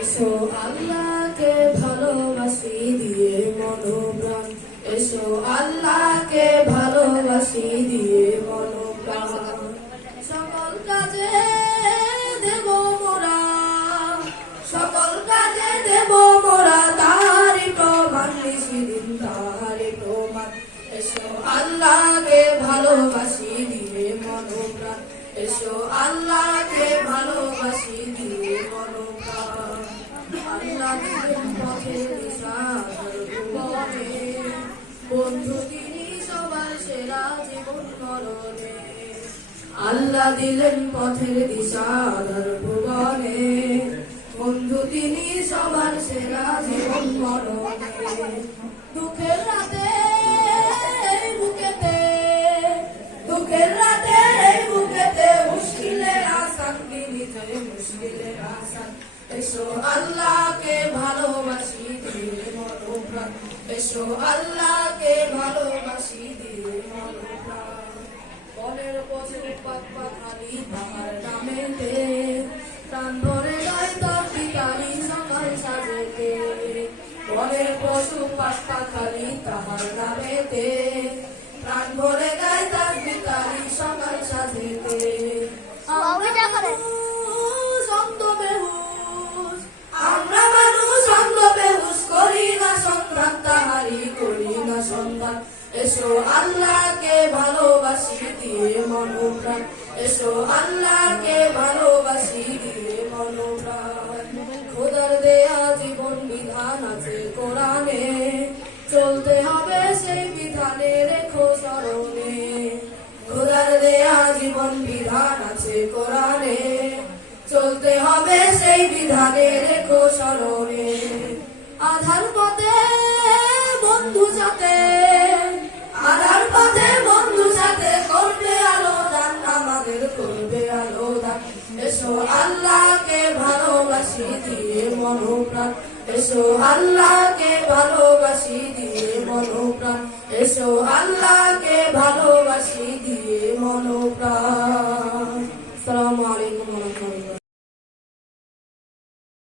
এসো আল্লাহকে ভালোবাসি দিয়ে মনোপ্রাণ, এসো আল্লাহকে ভালোবাসি দিয়ে মনোপ্রাণ। সকল কাজে দেব মোরা, সকল কাজে দেব মোরা তাহারি প্রমাণ, সেদিন তাহারি প্রমাণ। এসো আল্লাহকে ভালোবাসি দিয়ে মনোপ্রাণ, এসো আল্লাহকে ভালোবাসি দিয়ে মনোপ্রাণ। আল্লাহ দিলেন পথের দিশা ভুবনে, বন্ধু তিনি সবার সেরা জীবন মরণে। আল্লাহ দিলেন পথের দিশা ভুবনে, বন্ধু তিনি সবার সেরা জীবন মরণে। দুঃখের রাতে বুকেতে, দুঃখের রাতে বুকেতে মুশকিলের আসান কিনিতে, মুশকিলের আসান। এসো আল্লাহকে ভালোবাসি দিয়ে মনোপ্রাণ, এসো আল্লাহকে ভালোবাসি দিয়ে মনোপ্রাণ। বনের পথে পাত পাখালি তাহার নামেতে, প্রাণ ভরে গায় তার পিতারি সকাল সাজেতে। বনের পশু পাত পাখালি তাহার নামেতে, প্রাণ ভরে গায় তার পিতারি সকাল সাজেতে। আমরা মানুষ অন্ধ বেহুশ, করি না সন্ধান তাহারি, করি না সন্ধান। এসো আল্লাহকে ভালোবাসি দিয়ে মনোপ্রাণ, এসো আল্লাহকে ভালোবাসি দিয়ে মনোপ্রাণ। খোদার দেয়া জীবন বিধান আছে কোরআনে, চলতে হবে সেই বিধানে রেখো স্মরণে। খোদার দেয়া জীবন বিধান আছে কোরআনে, চলতে হবে সেই বিধানে রেখো স্মরণে। আধার পথে বন্ধু সাথে, আধার পথে বন্ধু সাথে করবে আলো দান, আমাদের করবে আলো দান। এসো আল্লাহকে ভালোবাসি দিয়ে মনোপ্রাণ, এসো আল্লাহকে ভালোবাসি দিয়ে মনোপ্রাণ, এসো আল্লাহ